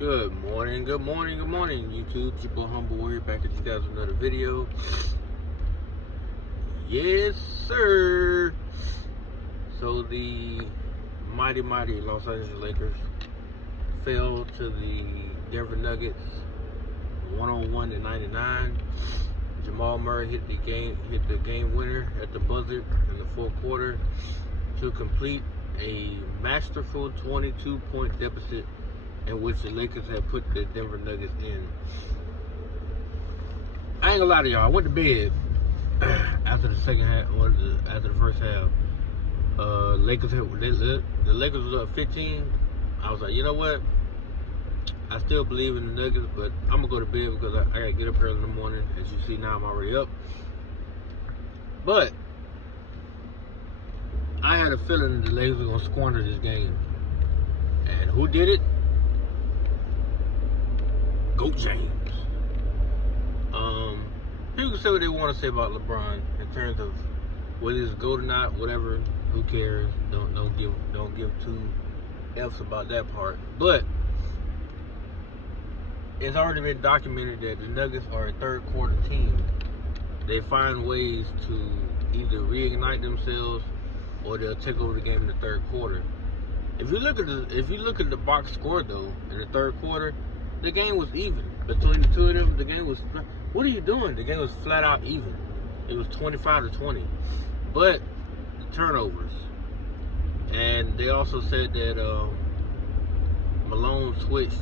Good morning, YouTube. It's your boy Humble Warrior back at you guys with another video. Yes, sir. So the mighty Los Angeles Lakers fell to the Denver Nuggets 101-99. Jamal Murray hit the game winner at the buzzer in the fourth quarter to complete a masterful 22-point deficit in which the Lakers had put the Denver Nuggets in. I ain't gonna lie to y'all, I went to bed after the second half, or after the first half. The Lakers was up 15. I was like, you know what? I still believe in the Nuggets, but I'm gonna go to bed because I gotta get up early in the morning. As you see now, I'm already up. But I had a feeling the Lakers were gonna squander this game. And who did it? Goat James. People can say what they want to say about LeBron in terms of whether he's a GOAT or not, whatever. Who cares? Don't give two F's about that part. But it's already been documented that the Nuggets are a third quarter team. They find ways to either reignite themselves or they'll take over the game in the third quarter. If you look at the box score though, in the third quarter, the game was even. Between the two of them, the game was, what are you doing? The game was flat out even. It was 25-20. But the turnovers. And they also said that Malone switched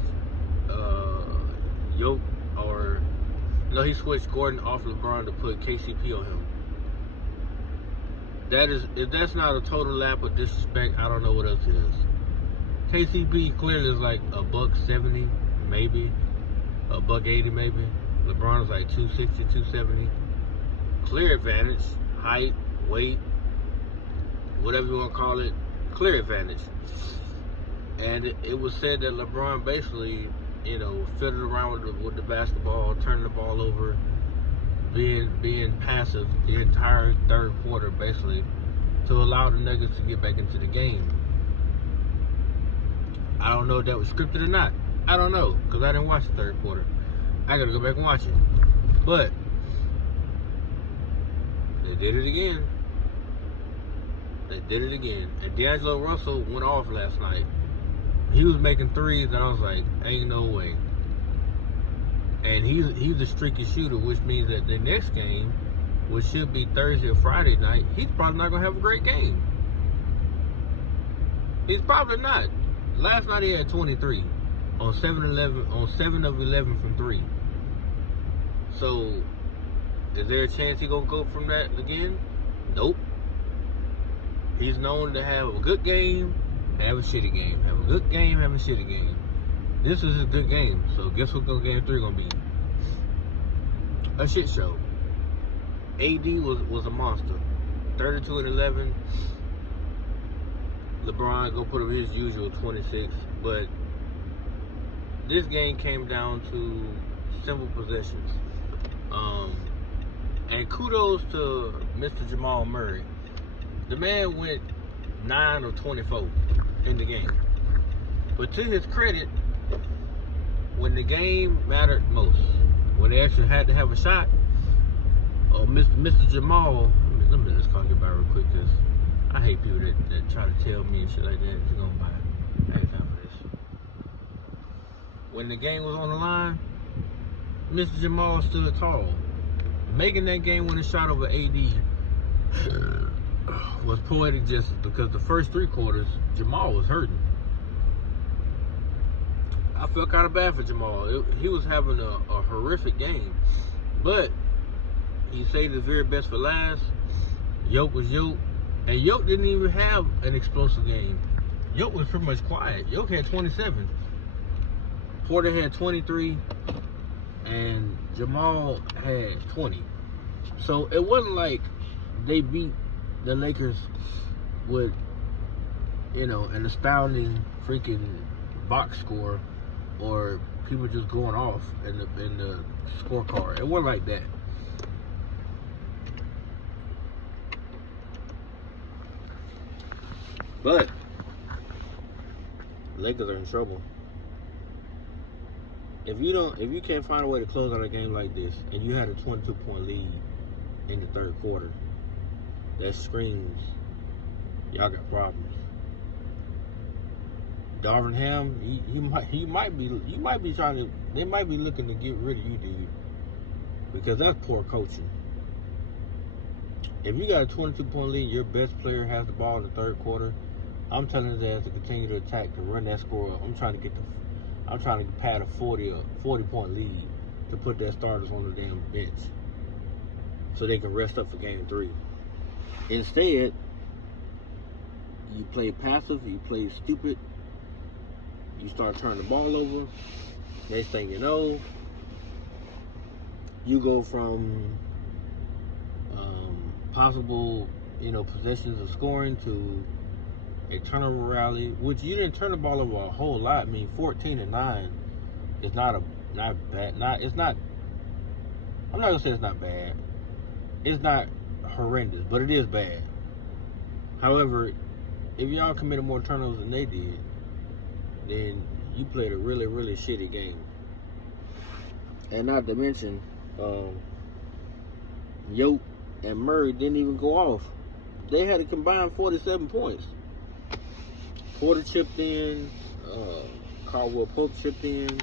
he switched Gordon off LeBron to put KCP on him. If that's not a total lap of disrespect, I don't know what else is. KCP clearly is like $170, maybe $180, maybe. LeBron is like 260, 270. Clear advantage, height, weight, whatever you want to call it. Clear advantage. And it was said that LeBron basically, fiddled around with the basketball, turning the ball over, being passive the entire third quarter, basically, to allow the Nuggets to get back into the game. I don't know if that was scripted or not. I don't know, because I didn't watch the third quarter. I got to go back and watch it. But they did it again. And D'Angelo Russell went off last night. He was making threes, and I was like, ain't no way. And he's a streaky shooter, which means that the next game, which should be Thursday or Friday night, he's probably not going to have a great game. He's probably not. Last night he had 23 on 7 of 11 from 3. So, is there a chance he's going to go from that again? Nope. He's known to have a good game, have a shitty game. Have a good game, have a shitty game. This is a good game. So, guess what game 3 going to be? A shit show. AD was a monster. 32-11. LeBron go put up his usual 26, but this game came down to simple possessions. And kudos to Mr. Jamal Murray. The man went 9 of 24 in the game. But to his credit, when the game mattered most, when they actually had to have a shot, Mr. Jamal, let me just call you by real quick, because I hate people that try to tell me and shit like that. You're gonna buy it. I ain't time for this. When the game was on the line, Mr. Jamal stood tall. Making that game-winning shot over AD was poetic justice, because the first 3 quarters, Jamal was hurting. I felt kind of bad for Jamal. He was having a horrific game. But he saved his very best for last. Yoke was Yoke. And Yoke didn't even have an explosive game. Yoke was pretty much quiet. Yoke had 27. Porter had 23. And Jamal had 20. So it wasn't like they beat the Lakers with, an astounding freaking box score or people just going off in the scorecard. It wasn't like that. But Lakers are in trouble. if you can't find a way to close out a game like this, and you had a 22-point lead in the third quarter, that screams y'all got problems. Darvin Ham, you might be trying to. They might be looking to get rid of you, dude, because that's poor coaching. If you got a 22-point lead, your best player has the ball in the third quarter. I'm telling his ass to continue to attack, to run that score up. I'm trying to pad a 40-point lead to put their starters on the damn bench so they can rest up for game 3. Instead, you play passive, you play stupid, you start turning the ball over. Next thing you know, you go from possible, possessions of scoring to a turnover rally, which you didn't turn the ball over a whole lot. I mean, 14-9 is not bad. I'm not gonna say it's not bad. It's not horrendous, but it is bad. However, if y'all committed more turnovers than they did, then you played a really, really shitty game. And not to mention, Yoke and Murray didn't even go off. They had a combined 47 points. Porter chipped in, Caldwell Pope chipped in,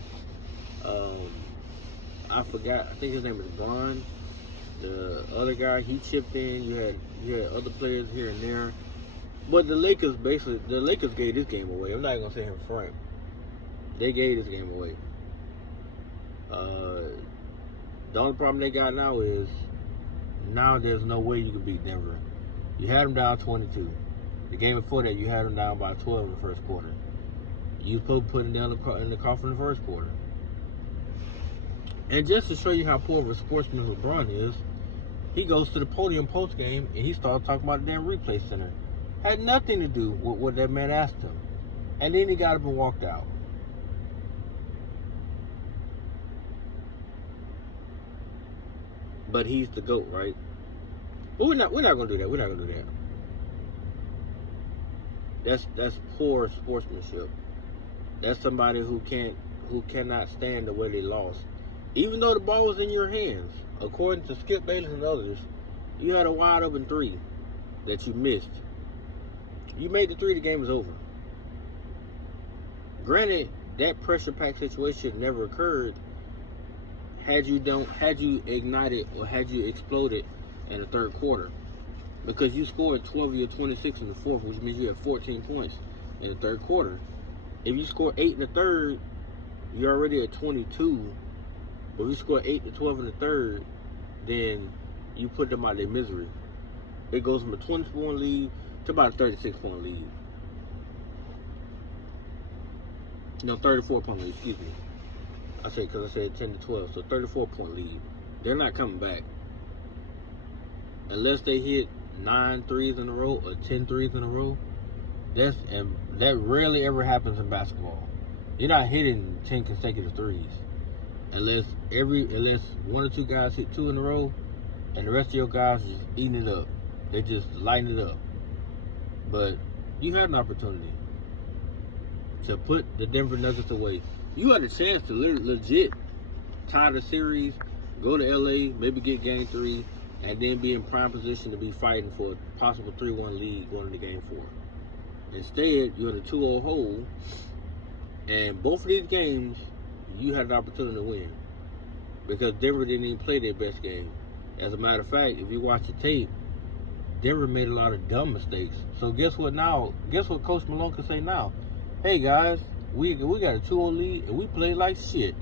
I think his name is Lebron. The other guy, he chipped in. You had other players here and there. But the Lakers gave this game away. I'm not gonna say him front. They gave this game away. The only problem they got now is there's no way you can beat Denver. You had them down 22. The game before that, you had them down by 12 in the first quarter. You supposed to put them down in the coffin in the first quarter. And just to show you how poor of a sportsman LeBron is, he goes to the podium post game and he starts talking about the damn replay center. Had nothing to do with what that man asked him. And then he got up and walked out. But he's the GOAT, right? But we're not gonna do that. We're not gonna do that. That's poor sportsmanship. That's somebody who cannot stand the way they lost. Even though the ball was in your hands, according to Skip Bayless and others, you had a wide open 3 that you missed. You made the 3, the game was over. Granted, that pressure-packed situation never occurred had you ignited or had you exploded in the third quarter. Because you scored 12 of your 26 in the fourth, which means you had 14 points in the third quarter. If you score 8 in the third, you're already at 22. But if you score 8 to 12 in the third, then you put them out of their misery. It goes from a 20-point lead to about a 36-point lead. No, 34-point lead, excuse me. Because I said 10 to 12, so 34-point lead. They're not coming back. Unless they hit 9 threes in a row or 10 threes in a row. That rarely ever happens in basketball. You're not hitting 10 consecutive threes. Unless 1 or 2 guys hit 2 in a row, and the rest of your guys are just eating it up. They just lighting it up. But you had an opportunity to put the Denver Nuggets away. You had a chance to legit tie the series, go to LA, maybe get game 3, and then be in prime position to be fighting for a possible 3-1 lead going into game 4. Instead, you're in a 2-0 hole, and both of these games, you had an opportunity to win because Denver didn't even play their best game. As a matter of fact, if you watch the tape, Denver made a lot of dumb mistakes. So guess what now? Guess what Coach Malone can say now? Hey guys, we got a 2-0 lead and we played like shit.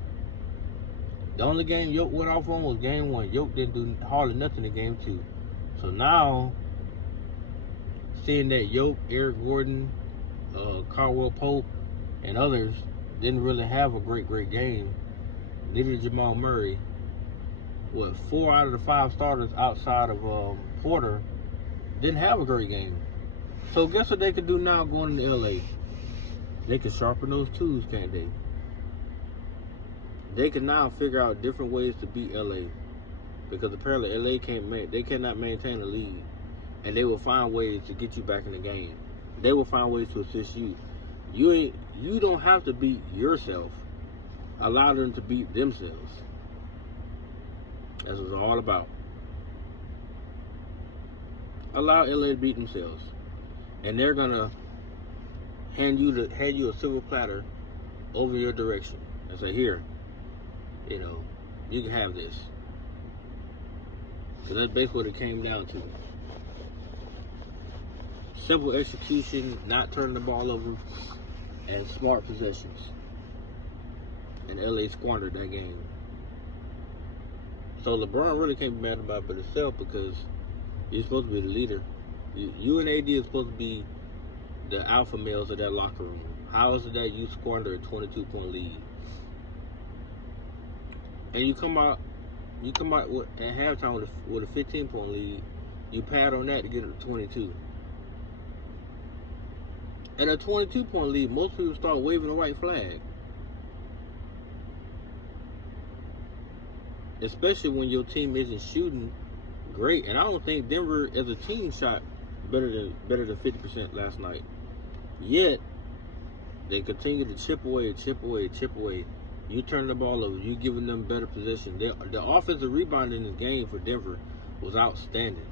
The only game Yoke went off on was game 1. Yoke didn't do hardly nothing in game 2. So now, seeing that Yoke, Eric Gordon, Caldwell Pope, and others didn't really have a great game, neither did Jamal Murray. 4 out of the 5 starters outside of Porter didn't have a great game. So guess what they could do now going to LA? They could sharpen those tools, can't they? They can now figure out different ways to beat LA. Because apparently LA cannot maintain a lead. And they will find ways to get you back in the game. They will find ways to assist you. You don't have to beat yourself. allow them to beat themselves. That's what it's all about. Allow LA to beat themselves, and they're gonna hand you a silver platter over your direction and say, "Here, you know, you can have this." So that's basically what it came down to. Simple execution, not turning the ball over, and smart possessions. And LA squandered that game. So LeBron really can't be mad about it himself, because you're supposed to be the leader. You and AD are supposed to be the alpha males of that locker room. How is it that you squander a 22-point lead? And you come out at halftime with a 15-point lead. You pad on that to get it to 22. At a 22-point lead, most people start waving the white flag. Especially when your team isn't shooting great. And I don't think Denver as a team shot better than 50% last night. Yet they continue to chip away. You turn the ball over. You giving them better position. The offensive rebounding in this game for Denver was outstanding.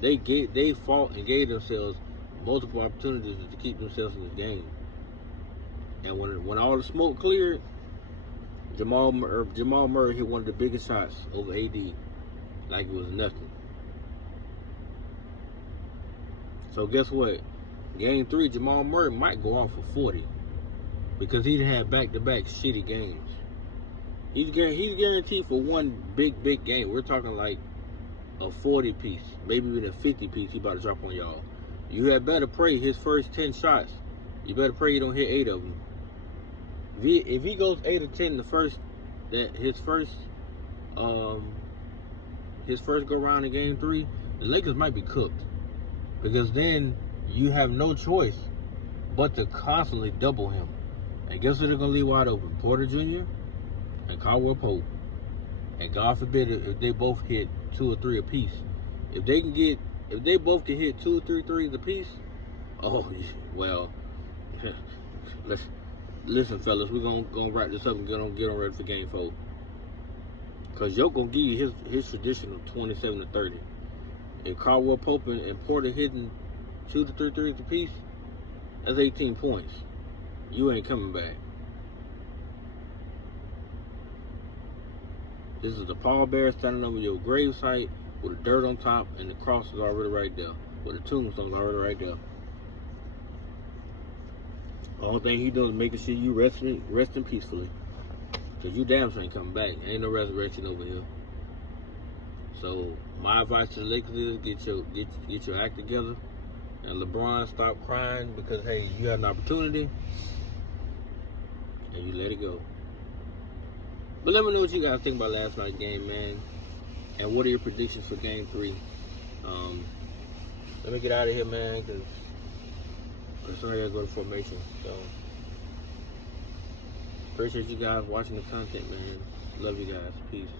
They fought and gave themselves multiple opportunities to keep themselves in this game. And when all the smoke cleared, Jamal Murray hit one of the biggest shots over AD like it was nothing. So guess what? Game 3, Jamal Murray might go off for 40 because he had back-to-back shitty games. He's guaranteed for one big game. We're talking like a 40 piece, maybe even a 50 piece. He about to drop on y'all. You had better pray his first 10 shots. You better pray you don't hit 8 of them. If he goes 8 or 10 his first go round in game 3, the Lakers might be cooked, because then you have no choice but to constantly double him. And guess what they're gonna leave wide open? Porter Jr. and Caldwell Pope. And God forbid if they both hit 2 or 3 apiece. If they both can hit 2 or 3 threes apiece, oh well. Listen, fellas, we're gonna wrap this up and get on ready for game 4. Cause Yoke gonna give you his traditional 27 to 30. If Caldwell Pope and Porter hitting 2 to 3 threes apiece, that's 18 points. You ain't coming back. This is the pallbearer standing over your gravesite with the dirt on top, and the cross is already right there. With the tombstone's already right there. The only thing he doing is making sure you resting peacefully. Cause you damn sure ain't coming back. Ain't no resurrection over here. So my advice to the Lakers is get your act together. And LeBron, stop crying, because hey, you had an opportunity and you let it go. But let me know what you guys think about last night's game, man. And what are your predictions for game 3? Let me get out of here, man, because I gotta go to formation. So appreciate you guys watching the content, man. Love you guys. Peace.